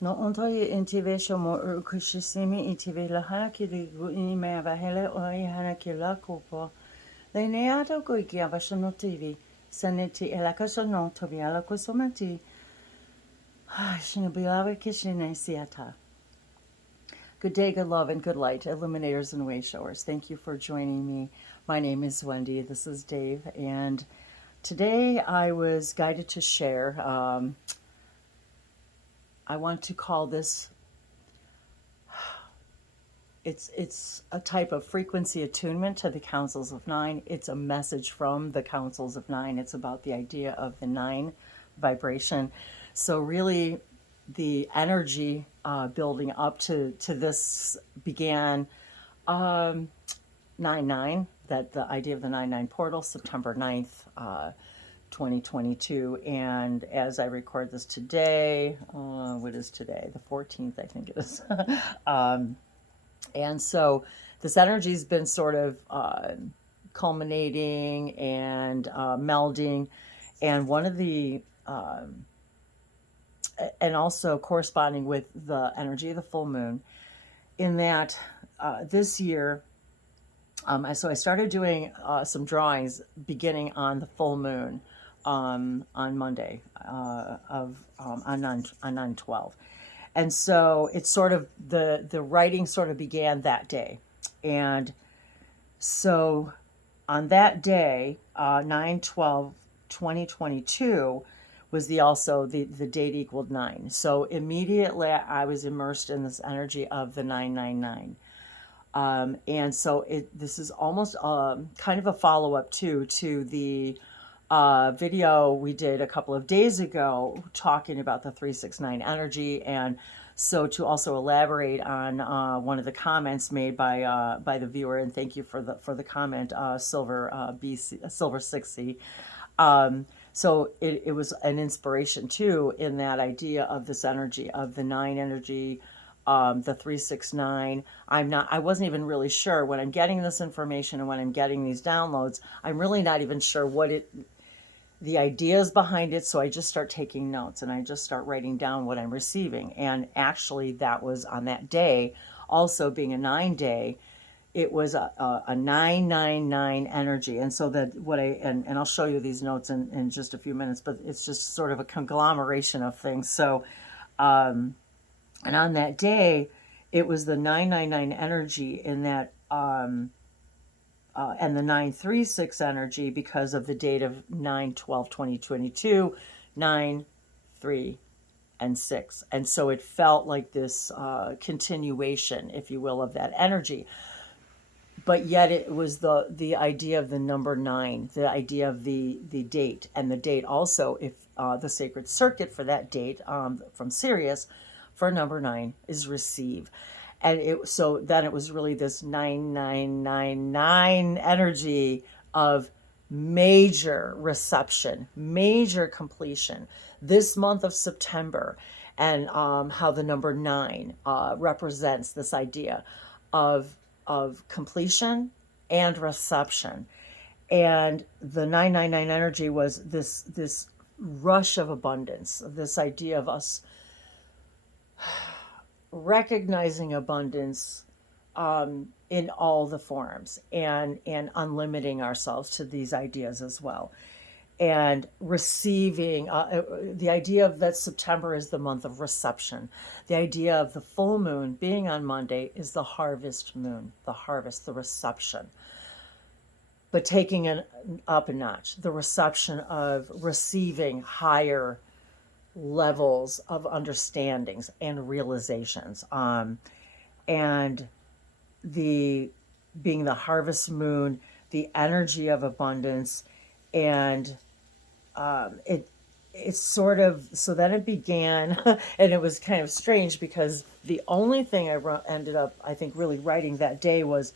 No ontoye intivation mo urkushimi intive lahana kiri me avahele o ihana kila kupo. Le neato goikia vashono TV. Saneti elakasono tobiala kosomati. Shinabilawa kishine siata. Good day, good love, and good light, illuminators and way showers. Thank you for joining me. My name is Wendy. This is Dave, and today I was guided to share. I want to call this. It's a type of frequency attunement to the Councils of Nine. It's a message from the Councils of Nine. It's about the idea of the nine vibration. So really, the energy building up to this began 9/9. That the idea of the 9/9 portal, September 9th, 2022. And as I record this today, what is today? The 14th, I think it is. And so this energy's been sort of culminating and melding. And one of the, and also corresponding with the energy of the full moon, in that this year, so I started doing some drawings beginning on the full moon on Monday on 9/12. And so it's sort of the writing sort of began that day. And so on that day, 9/12/2022 was the date equaled 9. So immediately I was immersed in this energy of the 999. And so this is almost kind of a follow-up to the video we did a couple of days ago talking about the 369 energy. And so to also elaborate on one of the comments made by the viewer, and thank you for the comment, Silver 60. So it was an inspiration too, in that idea of this energy of the nine energy, the 369. I wasn't even really sure when I'm getting this information and when I'm getting these downloads. I'm really not even sure the ideas behind it. So I just start taking notes and I just start writing down what I'm receiving. And actually, that was on that day, also being a 9 day, it was a 999 energy. And so that and I'll show you these notes in just a few minutes, but it's just sort of a conglomeration of things. So, and on that day, it was the 999 energy in that, and the 936 energy because of the date of 9/12/2022, 9, 3, and 6. And so it felt like this continuation, if you will, of that energy. But yet it was the idea of the number 9, the idea of the date, and the date also, if the sacred circuit for that date from Sirius for number 9 is receive. And so then it was really this 9999 energy of major reception, major completion this month of September. And how the number 9 represents this idea of completion and reception. And the 999 energy was this rush of abundance, this idea of us recognizing abundance in all the forms, and unlimiting ourselves to these ideas as well, and receiving the idea of that September is the month of reception. The idea of the full moon being on Monday is the harvest moon, the harvest, the reception. But taking it up a notch, the reception of receiving higher levels of understandings and realizations, and the being the harvest moon, the energy of abundance. And it's sort of, so then it began and it was kind of strange because the only thing I ended up, I think, really writing that day was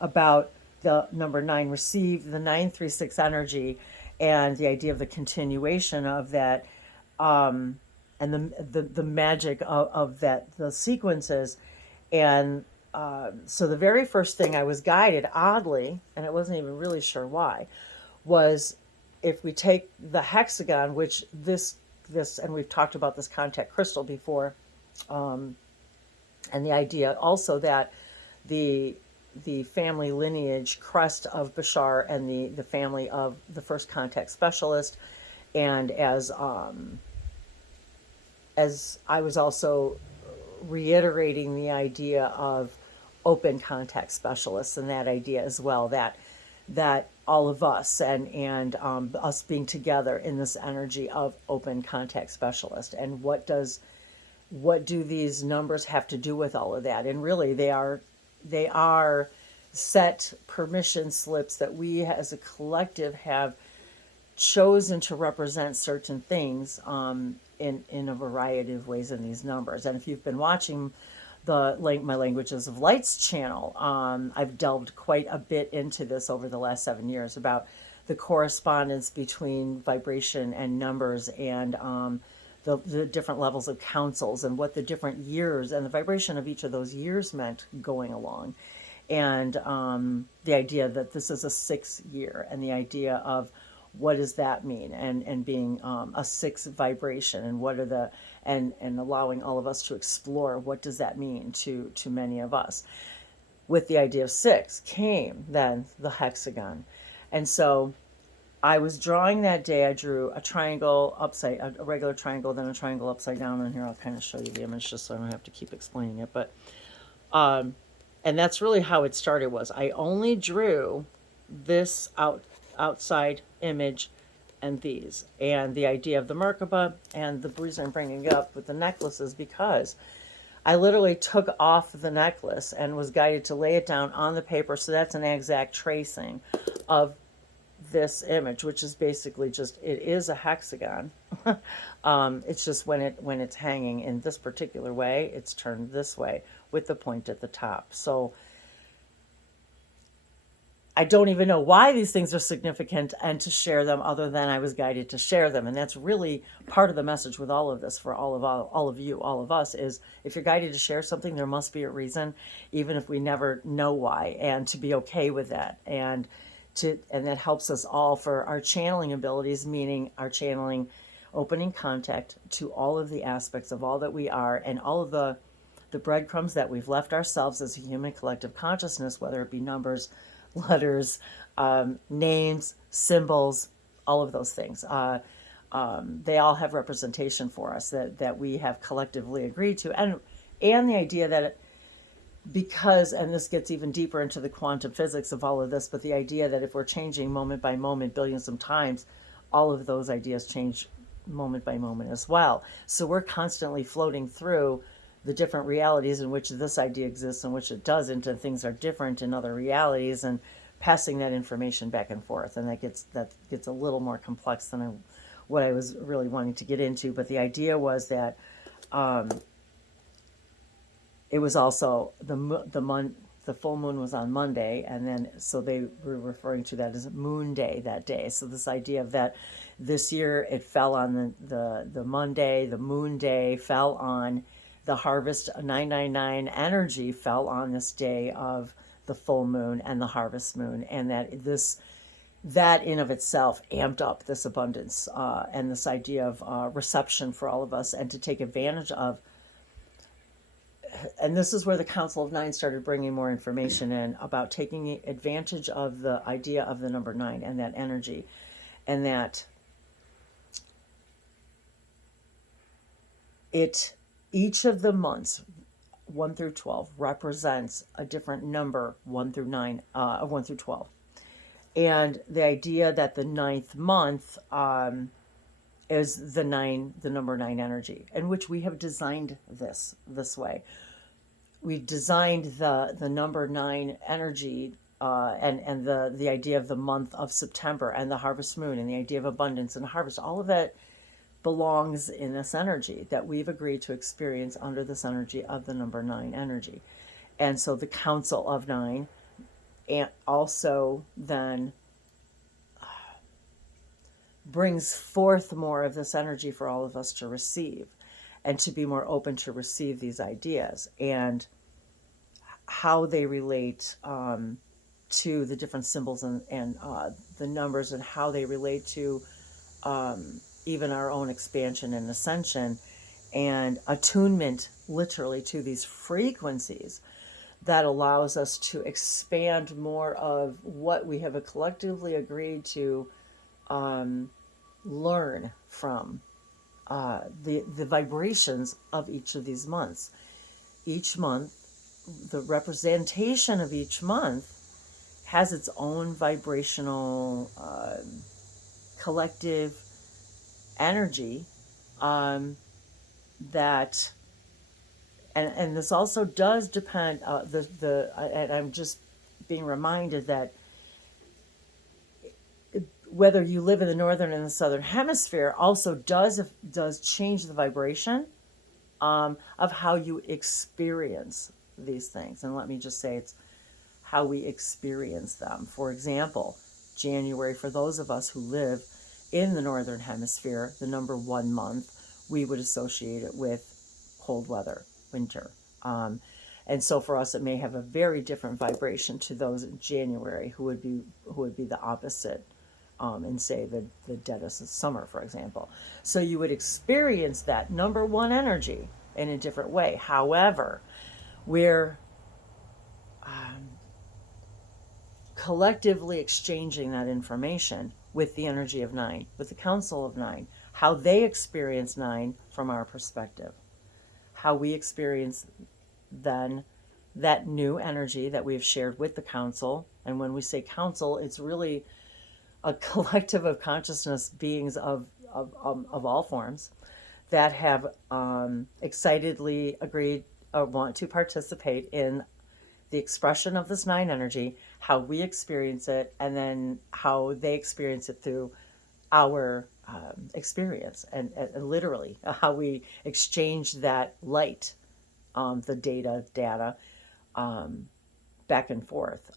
about the number 9 receive, the 936 energy, and the idea of the continuation of that, and the magic of that, the sequences. And so the very first thing I was guided, oddly, and I wasn't even really sure why, was if we take the hexagon, which this, and we've talked about this contact crystal before, And the idea also that the the family lineage crest of Bashar and the family of the first contact specialist, and as I was also reiterating the idea of open contact specialists and that idea as well, that all of us and us being together in this energy of open contact specialist, and what do these numbers have to do with all of that? And really, they are set permission slips that we as a collective have chosen to represent certain things in a variety of ways in these numbers. And if you've been watching my Languages of Lights channel, I've delved quite a bit into this over the last 7 years about the correspondence between vibration and numbers, and the different levels of councils, and what the different years and the vibration of each of those years meant going along. And the idea that this is a 6 year, and the idea of what does that mean, and being a 6 vibration, and what are the and allowing all of us to explore what does that mean to many of us. With the idea of 6 came then the hexagon. And so I was drawing that day, I drew a triangle upside, a regular triangle, then a triangle upside down. And here I'll kind of show you the image just so I don't have to keep explaining it. But and that's really how it started. Was I only drew this outside image and these, and the idea of the Merkaba, and the reason I'm bringing it up with the necklaces, because I literally took off the necklace and was guided to lay it down on the paper. So that's an exact tracing of this image, which is basically just, it is a hexagon. It's just when it's hanging in this particular way, it's turned this way with the point at the top. So I don't even know why these things are significant and to share them, other than I was guided to share them. And that's really part of the message with all of this for all of you, all of us, is if you're guided to share something, there must be a reason, even if we never know why, and to be okay with that. And that helps us all for our channeling abilities, meaning our channeling, opening contact to all of the aspects of all that we are, and all of the breadcrumbs that we've left ourselves as a human collective consciousness, whether it be numbers, letters, names, symbols, all of those things. They all have representation for us that we have collectively agreed to. And the idea that because, and this gets even deeper into the quantum physics of all of this, but the idea that if we're changing moment by moment billions of times, all of those ideas change moment by moment as well. So we're constantly floating through the different realities in which this idea exists and which it doesn't, and things are different in other realities, and passing that information back and forth. And that gets a little more complex than what I was really wanting to get into. But the idea was that it was also the full moon was on Monday, and then so they were referring to that as Moon Day that day. So this idea of that this year it fell on the Monday, the Moon Day fell on the harvest. 999 energy fell on this day of the full moon and the harvest moon, and that in of itself amped up this abundance and this idea of reception for all of us, and to take advantage of. And this is where the Council of Nine started bringing more information in about taking advantage of the idea of the number 9 and that energy, and that each of the months 1 through 12 represents a different number, 1 through 9, 1 through 12. And the idea that the 9th month is the number 9 energy, in which we have designed this way. We've designed the number 9 energy and the idea of the month of September and the harvest moon and the idea of abundance and harvest. All of that belongs in this energy that we've agreed to experience under this energy of the number 9 energy. And so the Council of 9 and also then brings forth more of this energy for all of us to receive, and to be more open to receive these ideas and how they relate to the different symbols and the numbers, and how they relate to even our own expansion and ascension, and attunement literally to these frequencies that allows us to expand more of what we have collectively agreed to learn from the vibrations of each of these months. Each month, the representation of each month has its own vibrational collective energy that and this also does depend and I'm just being reminded that whether you live in the northern and the southern hemisphere also does change the vibration of how you experience these things. And let me just say, it's how we experience them. For example, January, for those of us who live in the northern hemisphere, the number 1 month, we would associate it with cold weather, winter. And so for us, it may have a very different vibration to those in January who would be the opposite in, say, the deadest of summer, for example. So you would experience that number 1 energy in a different way. However, we're collectively exchanging that information with the energy of 9, with the Council of 9, how they experience 9 from our perspective, how we experience then that new energy that we've shared with the Council. And when we say Council, it's really a collective of consciousness beings of all forms that have excitedly agreed or want to participate in the expression of this 9 energy, how we experience it, and then how they experience it through our experience, and literally how we exchange that light, the data, back and forth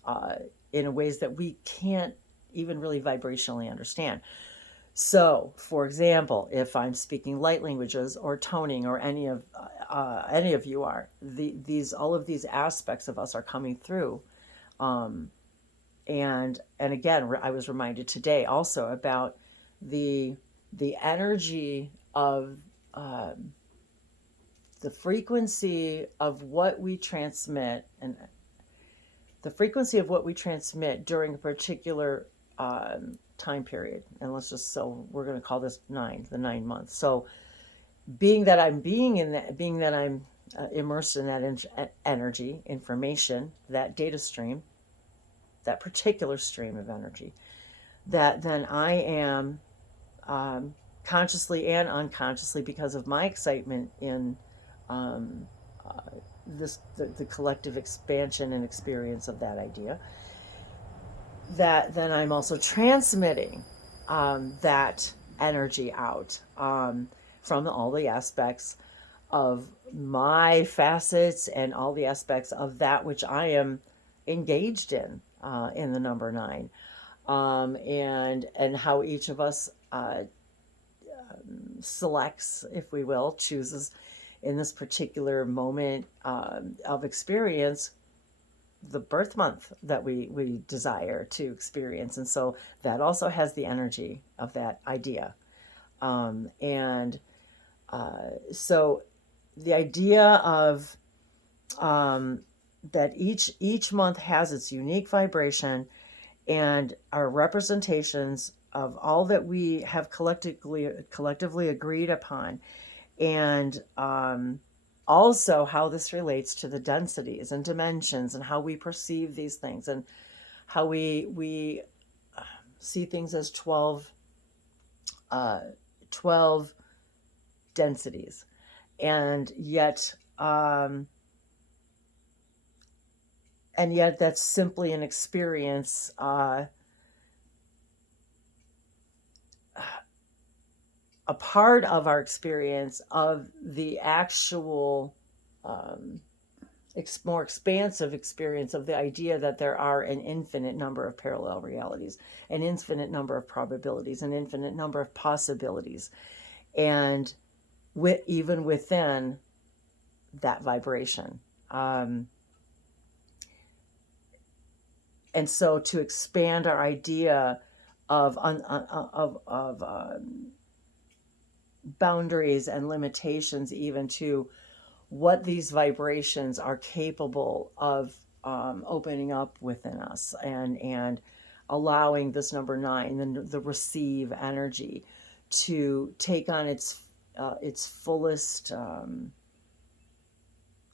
in ways that we can't even really vibrationally understand. So, for example, if I'm speaking light languages or toning, or any of you are, all of these aspects of us are coming through, and again, I was reminded today also about the energy of the frequency of what we transmit, and the frequency of what we transmit during a particular time period. And we're going to call this 9, the 9 months. So being that I'm immersed in that energy, information, that data stream, that particular stream of energy, that then I am consciously and unconsciously, because of my excitement in the collective expansion and experience of that idea, that then I'm also transmitting that energy out from all the aspects of my facets and all the aspects of that which I am engaged in the number 9, and how each of us selects, if we will, chooses in this particular moment of experience the birth month that we desire to experience. And so that also has the energy of that idea. And so the idea of that each month has its unique vibration and our representations of all that we have collectively agreed upon, and also how this relates to the densities and dimensions and how we perceive these things, and how we see things as 12 densities, and yet that's simply an experience, a part of our experience of the actual more expansive experience of the idea that there are an infinite number of parallel realities, an infinite number of probabilities, an infinite number of possibilities, and even within that vibration. And so to expand our idea of boundaries and limitations even to what these vibrations are capable of opening up within us, and allowing this number nine, the receive energy, to take on its fullest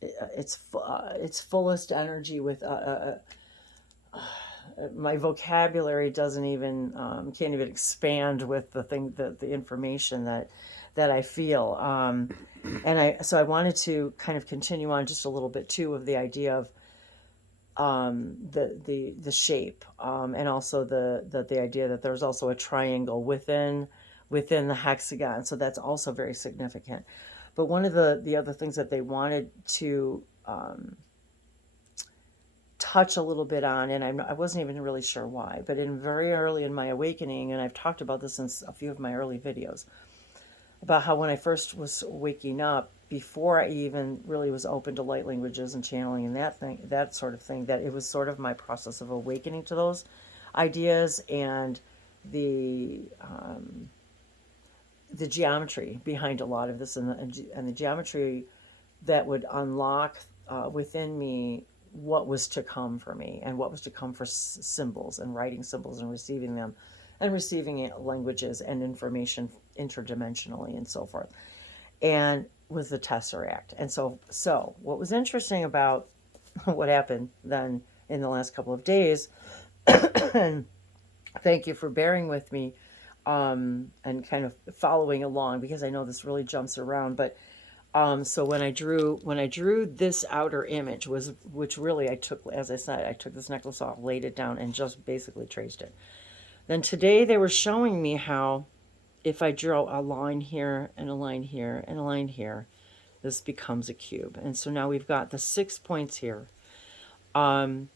its fullest energy with my vocabulary doesn't even can't even expand with the information that I feel, and I wanted to kind of continue on just a little bit too of the idea of the shape, and also the idea that there's also a triangle within the hexagon, so that's also very significant. But one of the other things that they wanted to touch a little bit on, and I wasn't even really sure why, but in very early in my awakening, and I've talked about this in a few of my early videos, about how when I first was waking up, before I even really was open to light languages and channeling and that sort of thing, that it was sort of my process of awakening to those ideas, and the geometry behind a lot of this, and the geometry that would unlock within me what was to come for me, and what was to come for symbols, and writing symbols and receiving them, and receiving languages and information interdimensionally and so forth, and with the Tesseract. And so what was interesting about what happened then in the last couple of days, and thank you for bearing with me, and kind of following along, because I know this really jumps around, but so when I drew this outer image, which really I took, as I said, I took this necklace off, laid it down, and just basically traced it. Then today they were showing me how if I draw a line here and a line here and a line here, this becomes a cube. And so now we've got the 6 points here. The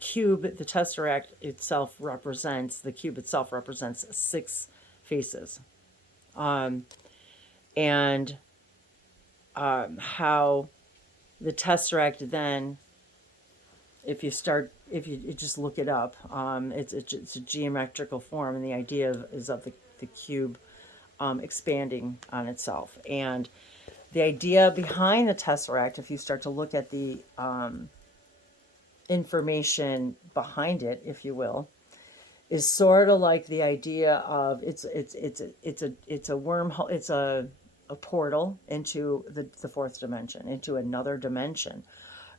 cube, the Tesseract itself represents, the cube itself represents 6 faces. And how the Tesseract then, if you just look it up, it's a geometrical form, and the idea is of the cube expanding on itself. And the idea behind the Tesseract, if you start to look at the information behind it, if you will, is sort of like the idea of it's a wormhole, it's a portal into the fourth dimension, into another dimension,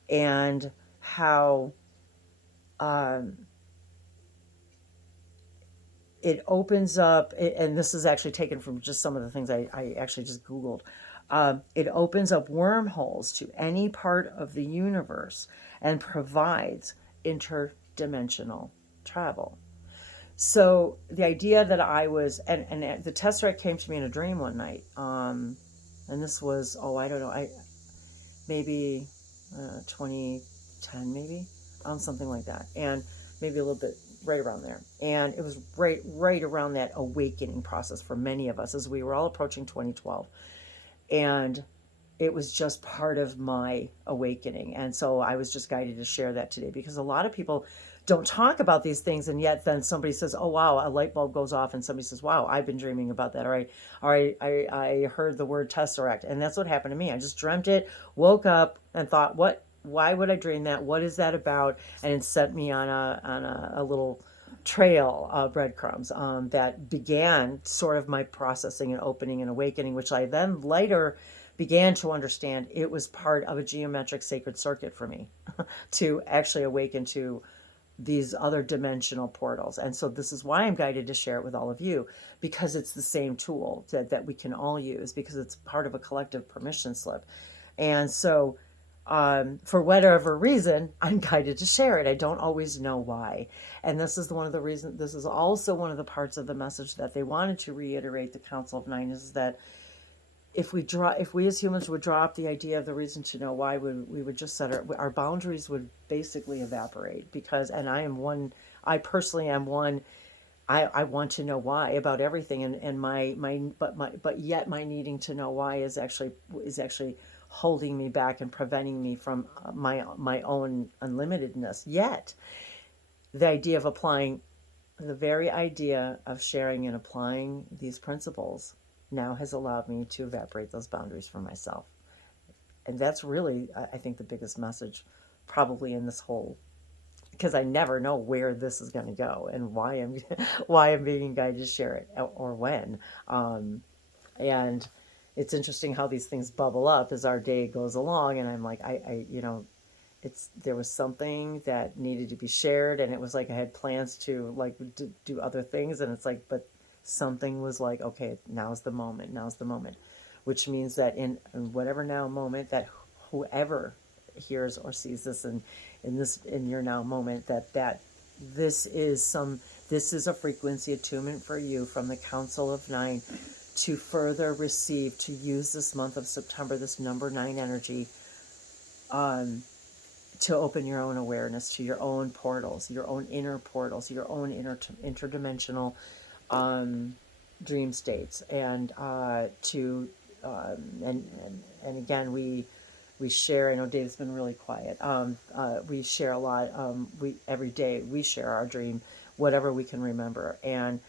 and how it opens up, and this is actually taken from just some of the things I actually just Googled. It opens up wormholes to any part of the universe and provides interdimensional travel. So the idea that I was, and the Tesseract came to me in a dream one night, and this was, I don't know, maybe 2010, maybe, something like that, and maybe a little bit right around there. And it was right around that awakening process for many of us, as we were all approaching 2012, and it was just part of my awakening. And so I was just guided to share that today, because a lot of people don't talk about these things, and yet then somebody says, oh wow, a light bulb goes off, and somebody says, wow, I've been dreaming about that, or I heard the word Tesseract. And that's what happened to me. I just dreamt it, woke up and thought, why would I dream that? What is that about? And it set me on a little trail of breadcrumbs that began sort of my processing and opening and awakening, which I then later began to understand it was part of a geometric sacred circuit for me to actually awaken to these other dimensional portals. And so this is why I'm guided to share it with all of you, because it's the same tool that we can all use, because it's part of a collective permission slip. And so for whatever reason, I'm guided to share it. I don't always know why. And this is one of the reasons, this is also one of the parts of the message that they wanted to reiterate, the Council of Nine, is that if we as humans would drop the idea of the reason to know why, we would just set our boundaries would basically evaporate. Because, and I personally am one, I want to know why about everything, and but yet my needing to know why is actually holding me back and preventing me from my own unlimitedness. Yet the idea of applying the very idea of sharing and applying these principles now has allowed me to evaporate those boundaries for myself. And that's really, I think, the biggest message probably in this whole, because I never know where this is going to go and why I'm why I'm being guided to share it or when. And it's interesting how these things bubble up as our day goes along, and I'm like, it's there was something that needed to be shared, and it was like I had plans to like do other things, and it's like, but something was like, okay, now's the moment, which means that in whatever now moment that whoever hears or sees this in your now moment, that this is some this is a frequency attunement for you from the Council of Nine to further receive, to use this month of September, this number 9 energy, to open your own awareness to your own portals, your own inner portals, your own interdimensional dream states, and to and again we share. I know Dave's been really quiet. We share a lot. We every day we share our dream, whatever we can remember, and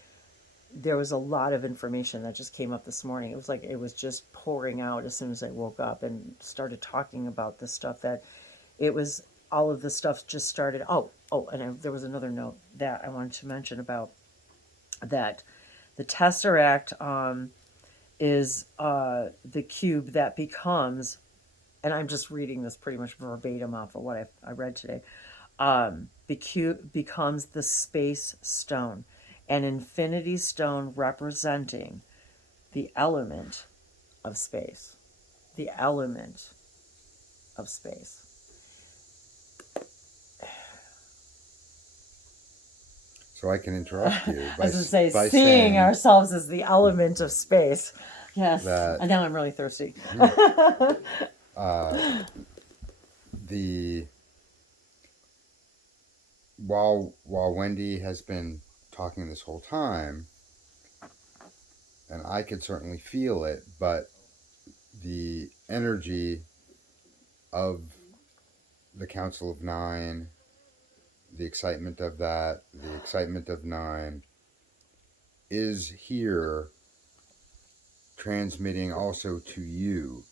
there was a lot of information that just came up this morning. It was like it was just pouring out as soon as I woke up and started talking about this stuff. That it was all of the stuff just started. There was another note that I wanted to mention about that. The Tesseract is the cube that becomes, and I'm just reading this pretty much verbatim off of what I read today. The cube becomes the space stone, an infinity stone representing the element of space. The element of space. So I can interrupt you by, by, as I say, by seeing saying ourselves as the element of space. Yes. And now I'm really thirsty. While Wendy has been talking this whole time, and I could certainly feel it, but the energy of the Council of Nine, the excitement of that, the excitement of Nine, is here transmitting also to you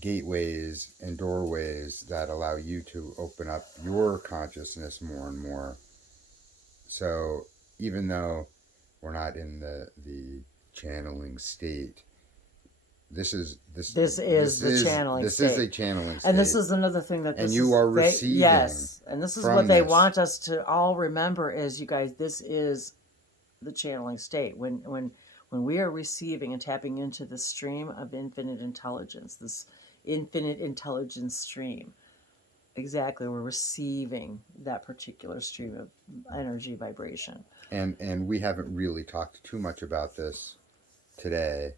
gateways and doorways that allow you to open up your consciousness more and more. So even though we're not in the channeling state, this is the channeling state. This is a channeling state. And this is another thing that this and you are receiving. Yes, and this is what they want us to all remember is, you guys, this is the channeling state. When we are receiving and tapping into the stream of infinite intelligence, this infinite intelligence stream, exactly, we're receiving that particular stream of energy vibration. And we haven't really talked too much about this today.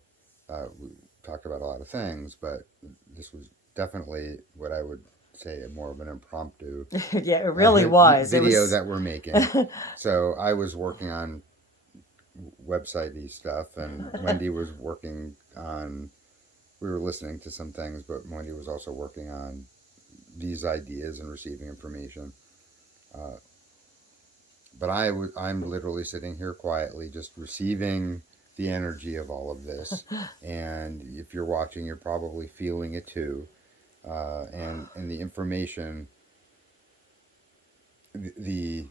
We talked about a lot of things, but this was definitely what I would say more of an impromptu yeah, it really was video that we're making. So I was working on website-y stuff, and Wendy was working on, we were listening to some things, but Wendy was also working on these ideas and receiving information. But I'm literally sitting here quietly just receiving the energy of all of this. And if you're watching, you're probably feeling it too. And the information, the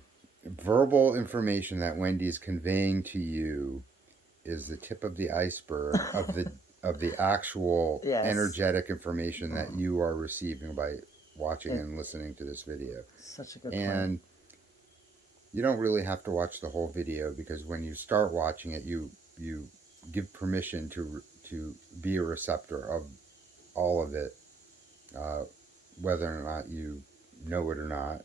verbal information that Wendy's conveying to you is the tip of the iceberg of the actual yes. energetic information that you are receiving by watching and listening to this video. Such a good and point. You don't really have to watch the whole video, because when you start watching it, you give permission to be a receptor of all of it, whether or not you know it or not.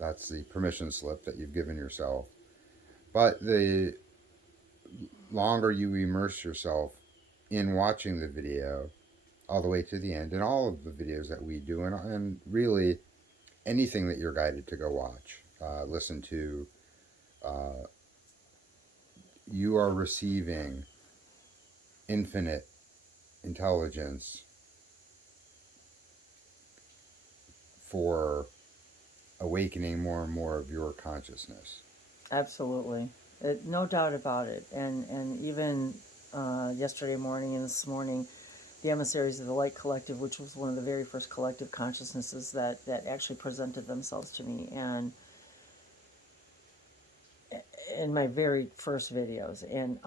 That's the permission slip that you've given yourself. But the longer you immerse yourself in watching the video all the way to the end, and all of the videos that we do, and really anything that you're guided to go watch, listen to, you are receiving infinite intelligence for awakening more and more of your consciousness. Absolutely. No doubt about it. And even yesterday morning and this morning, the Emissaries of the Light Collective, which was one of the very first collective consciousnesses that actually presented themselves to me, and in my very first videos, and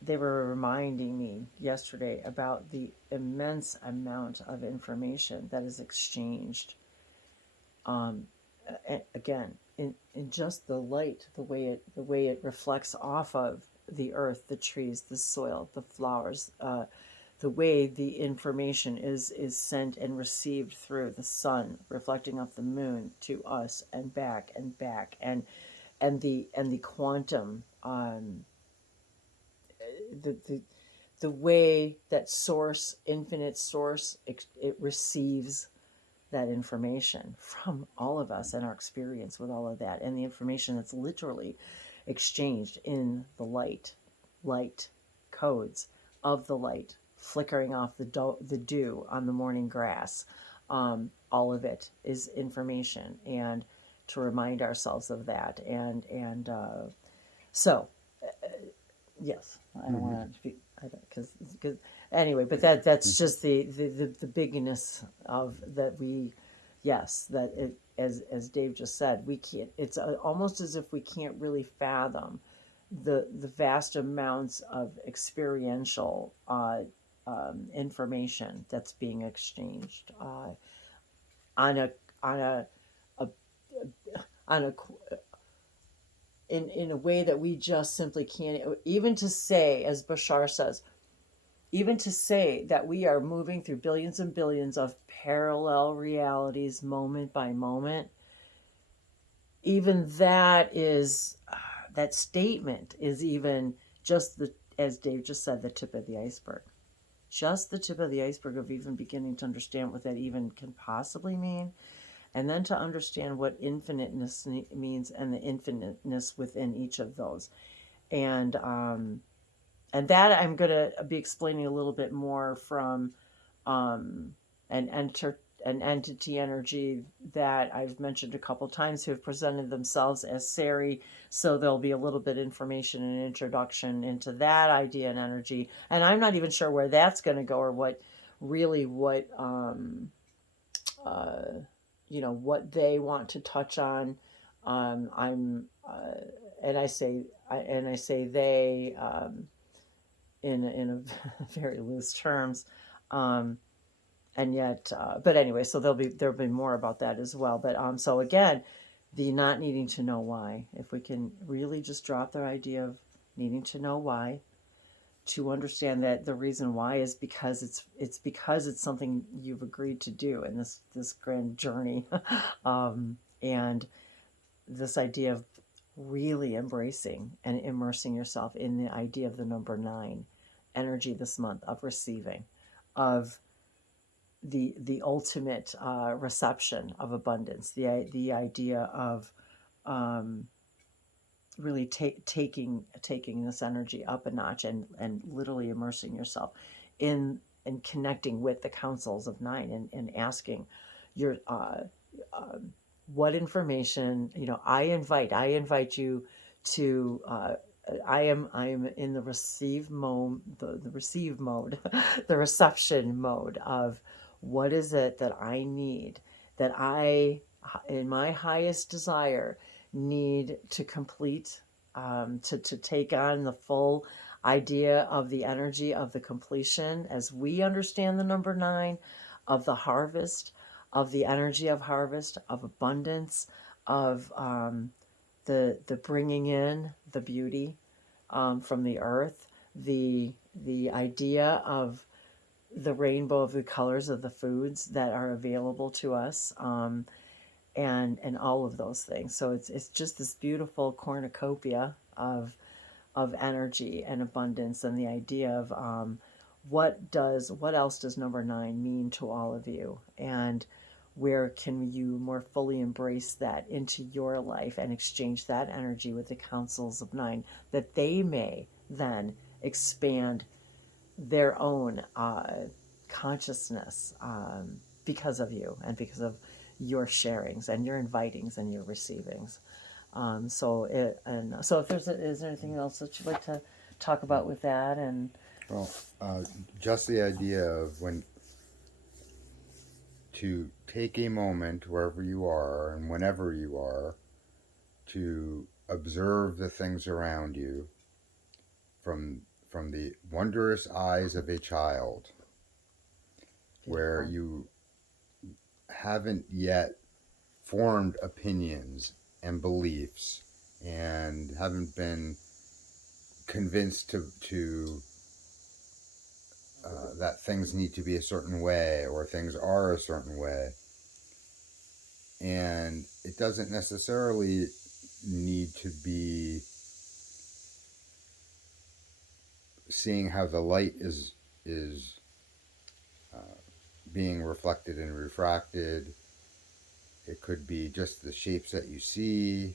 they were reminding me yesterday about the immense amount of information that is exchanged. Again, in just the light, the way it reflects off of the earth, the trees, the soil, the flowers, the way the information is sent and received through the sun, reflecting off the moon to us and back and back, and the quantum, the the way that source, infinite source, it receives that information from all of us and our experience with all of that, and the information that's literally exchanged in the light codes of the light flickering off the dew on the morning grass. All of it is information, and to remind ourselves of that, and so yes, I don't want to be, because anyway, but that's just the bigness of that we, yes, that it, as Dave just said, we can't. It's almost as if we can't really fathom the vast amounts of experiential information that's being exchanged on a on a on a in a way that we just simply can't. Even to say, as Bashar says, even to say that we are moving through billions and billions of parallel realities moment by moment, even that is, that statement is even just the, as Dave just said, the tip of the iceberg. Just the tip of the iceberg of even beginning to understand what that even can possibly mean. And then to understand what infiniteness means and the infiniteness within each of those. And and that I'm going to be explaining a little bit more from um, an entity energy that I've mentioned a couple times who have presented themselves as Sari. So there'll be a little bit of information and introduction into that idea and energy. And I'm not even sure where that's going to go, or what really uh, what they want to touch on. I'm and I say they, in a very loose terms, um, and yet, but anyway, so there'll be more about that as well. But so again, the not needing to know why. If we can really just drop the idea of needing to know why, to understand that the reason why is because it's something you've agreed to do in this grand journey, and this idea of really embracing and immersing yourself in the idea of the number 9 energy this month of receiving, of the ultimate reception of abundance, the idea of um, really taking this energy up a notch, and literally immersing yourself in and connecting with the councils of 9, and asking your what information, I invite you to I am in the receive mode, the receive mode, the reception mode of what is it that I need, that I, in my highest desire, need to complete, to take on the full idea of the energy of the completion as we understand the number 9, of the harvest, of the energy of harvest, of abundance, of the bringing in the beauty from the earth, the idea of the rainbow of the colors of the foods that are available to us, and all of those things. So it's just this beautiful cornucopia of energy and abundance, and the idea of what else does number 9 mean to all of you, and where can you more fully embrace that into your life and exchange that energy with the councils of 9, that they may then expand their own consciousness, because of you and because of your sharings and your invitings and your receivings. So if is there anything else that you'd like to talk about with that? And Well, just the idea of when to take a moment wherever you are and whenever you are to observe the things around you from the wondrous eyes of a child, where beautiful. you haven't yet formed opinions and beliefs and haven't been convinced to that things need to be a certain way or things are a certain way. And it doesn't necessarily need to be seeing how the light is being reflected and refracted. It could be just the shapes that you see,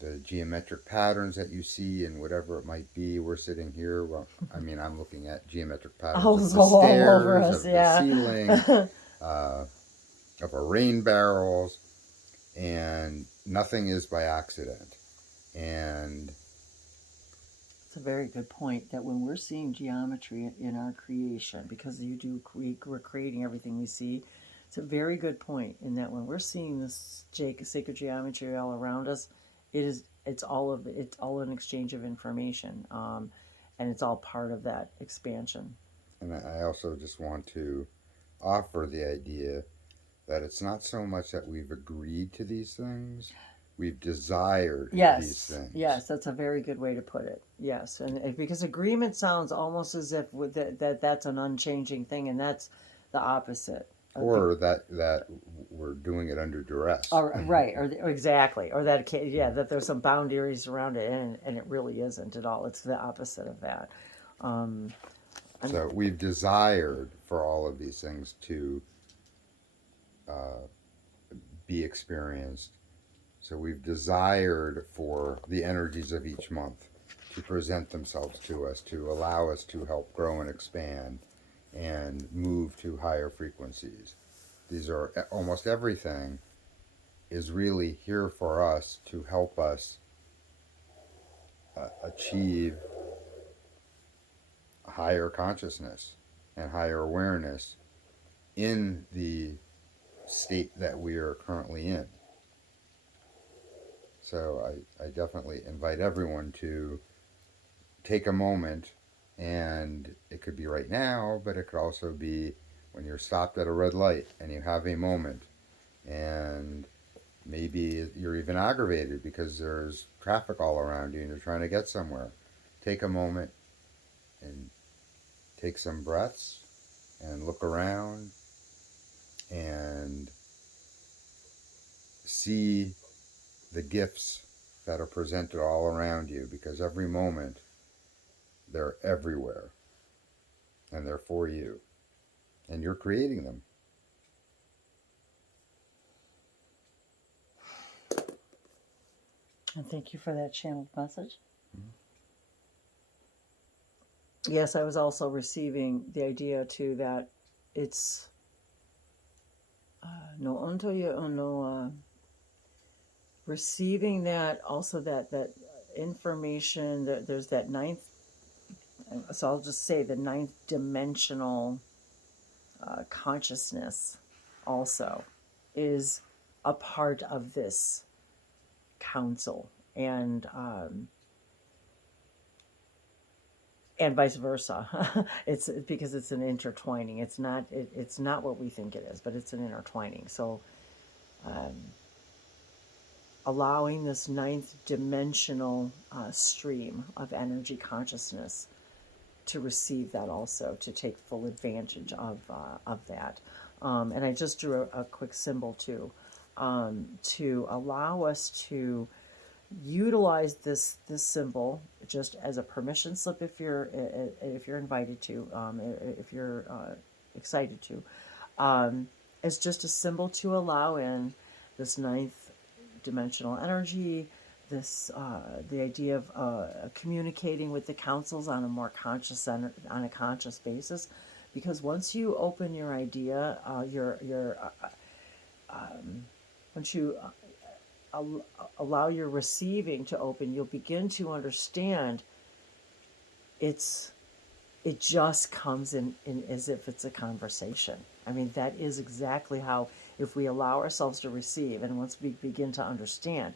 the geometric patterns that you see, and whatever it might be. We're sitting here. Well, I mean, I'm looking at geometric patterns of the All over stairs, us, of the yeah. ceiling, uh, of our rain barrels, and nothing is by accident. And It's a very good point that when we're seeing geometry in our creation, because we're creating everything we see. It's a very good point in that when we're seeing this sacred geometry all around us, it's all an exchange of information, and it's all part of that expansion. and I also just want to offer the idea that it's not so much that we've agreed to these things, we've desired these Yes, things. yes, that's a very good way to put it. Yes, and because agreement sounds almost as if that's an unchanging thing, and that's the opposite. Or that we're doing it under duress. Or, right, or exactly, or that yeah, that there's some boundaries around it, and it really isn't at all. It's the opposite of that. Um, So we've desired for all of these things to be experienced. So we've desired for the energies of each month to present themselves to us, to allow us to help grow and expand and move to higher frequencies. These are almost everything is really here for us to help us achieve higher consciousness and higher awareness in the state that we are currently in. So I definitely invite everyone to take a moment, and it could be right now, but it could also be when you're stopped at a red light and you have a moment, and maybe you're even aggravated because there's traffic all around you and you're trying to get somewhere. Take a moment and take some breaths and look around and see the gifts that are presented all around you, because every moment they're everywhere and they're for you and you're creating them. and thank you for that channeled message. Yes, I was also receiving the idea too that it's no unto you no receiving that also that information that there's that ninth, so I'll just say the ninth dimensional consciousness also is a part of this council, and vice versa. It's because it's an intertwining. It's not what we think it is, but it's an intertwining. So allowing this ninth dimensional stream of energy consciousness to receive that also, to take full advantage of that. And I just drew a quick symbol too, to allow us to utilize this symbol just as a permission slip if you're invited to, if you're excited to, as just a symbol to allow in this ninth dimensional energy, this the idea of communicating with the councils on a more on a conscious basis, because once you open your idea, your once you allow your receiving to open, you'll begin to understand it's it just comes in as if it's a conversation. I mean, that is exactly how, if we allow ourselves to receive, and once we begin to understand,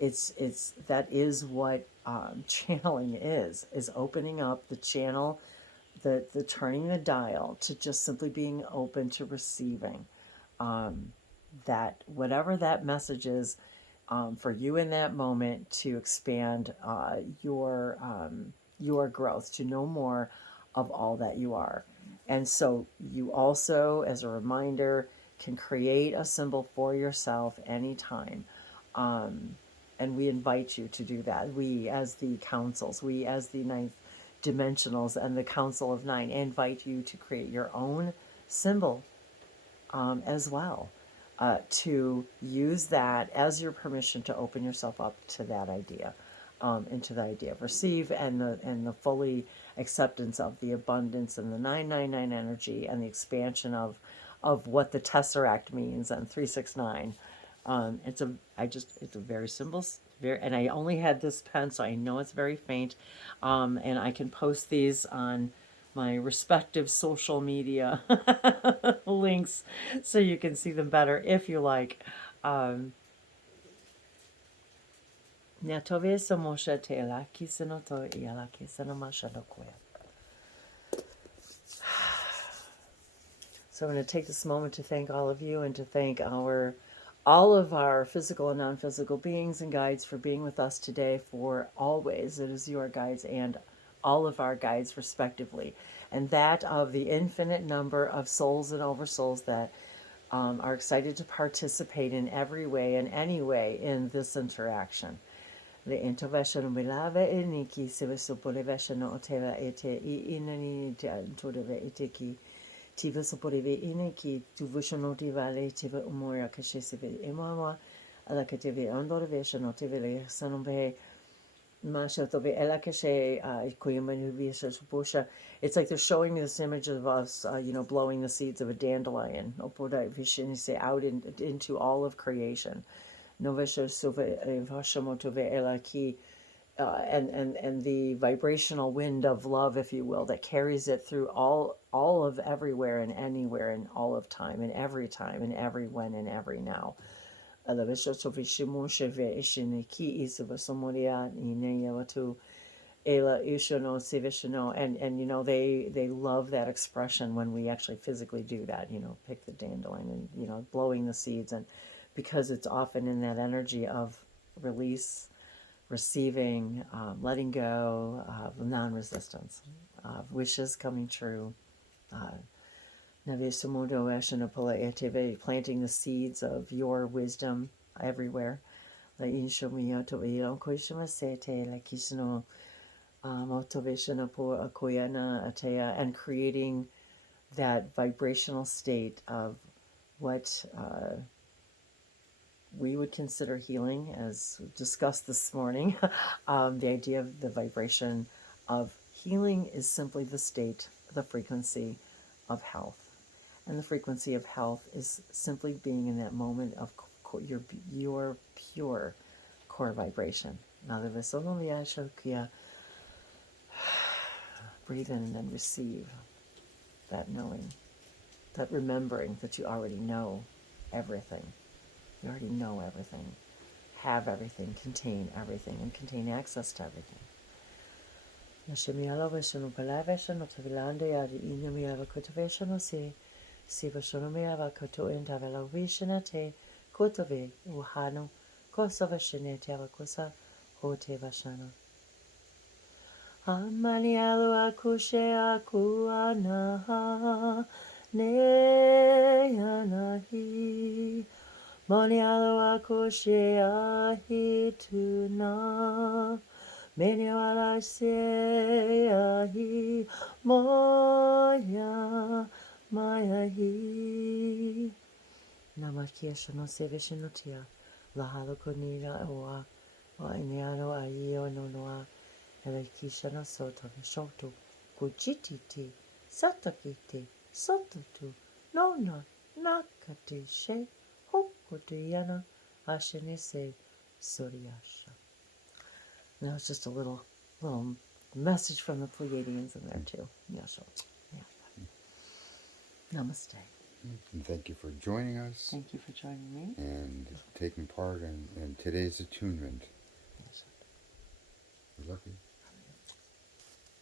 it's that is what channeling is opening up the channel, the turning the dial to just simply being open to receiving that whatever that message is for you in that moment, to expand your growth, to know more of all that you are. And so you also, as a reminder, can create a symbol for yourself anytime. And we invite you to do that. We, as the councils, we, as the ninth dimensionals and the Council of Nine, invite you to create your own symbol as well. To use that as your permission to open yourself up to that idea, into the idea of receive, and the fully acceptance of the abundance and the 999 energy, and the expansion of what the Tesseract means and 369. It's a very simple, and I only had this pen, so I know it's very faint, and I can post these on my respective social media links so you can see them better if you like. So I'm going to take this moment to thank all of you, and to thank all of our physical and non-physical beings and guides for being with us today, for always. It is your guides and all of our guides respectively, and that of the infinite number of souls and oversouls that are excited to participate in every way and any way in this interaction. Le intervention milave iniki se supportation oteva ete inani todeve eteki tiva supportive iniki tu vision tivale tiva umoria kashesive imama alakateve andorvation otivele sanombe. It's like they're showing me this image of us, blowing the seeds of a dandelion, out into all of creation. And the vibrational wind of love, if you will, that carries it through all of everywhere and anywhere, and all of time and every when and every now. And you know, they love that expression when we actually physically do that, pick the dandelion and blowing the seeds, and because it's often in that energy of release, receiving, letting go, non-resistance, wishes coming true, planting the seeds of your wisdom everywhere. And creating that vibrational state of what we would consider healing, as discussed this morning. The idea of the vibration of healing is simply the state, the frequency of health. And the frequency of health is simply being in that moment of your pure core vibration. Breathe in and then receive that knowing, that remembering that you already know everything. You already know everything, have everything, contain everything, and contain access to everything. Siva Shonomia Koto Intavelo Vishanate Kotove Uhano Kosova Shinete Avakusa Hote Vashana. Amanialu Akushe Akuana Neanahi Monialu Akushe Ahituna Meniwala Se Ahi Moya Maya hi Namakia Shano Sevishinotia Lahalo Konina Oa Iniano Aio Nonoa Elekishano Soto Shoto Kuchititi Satakiti Sotutu Nona Nakati She Hoku Kutuyana Ashanise Suriyasha. Now it's just a little message from the Pleiadians in there too. Yasha. Yeah. Namaste. And thank you for joining us. Thank you for joining me. And taking part in today's attunement. Yasha. We love you.